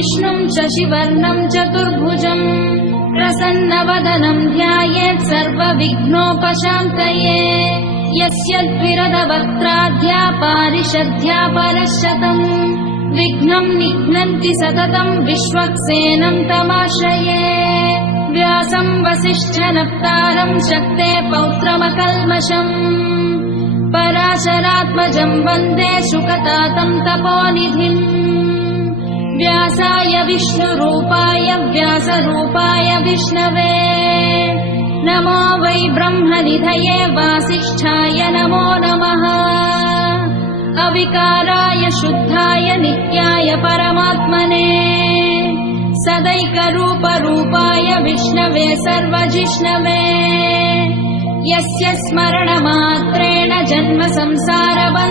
विष्णुम् शशिवर्णम् चतुर्भुजम् प्रसन्नवदनम् ध्यायेत् सर्वविघ्नोपशान्तये यस्य द्विरदवक्त्राद्या पारिषद्या परश्शतम् विघ्नम् निघ्नन्ति सततम् विश्वक्सेनम् तमाश्रये व्यासम् वसिष्ठनप्तारम् शक्ते पौत्रमकल्मषम् पराशरात्मजम् वन्दे शुकतातम् तपोनिधिम् व्यासाय विष्णुरूपाय व्यासरूपाय विष्णवे नमो वै ब्रह्मनिधये वासिष्ठाय नमो नमः अविकाराय शुद्धाय नित्याय परमात्मने सदैकरूपरूपाय विष्णवे सर्वजिष्णवे यस्य स्मरणमात्रेण जन्म संसारबन्धः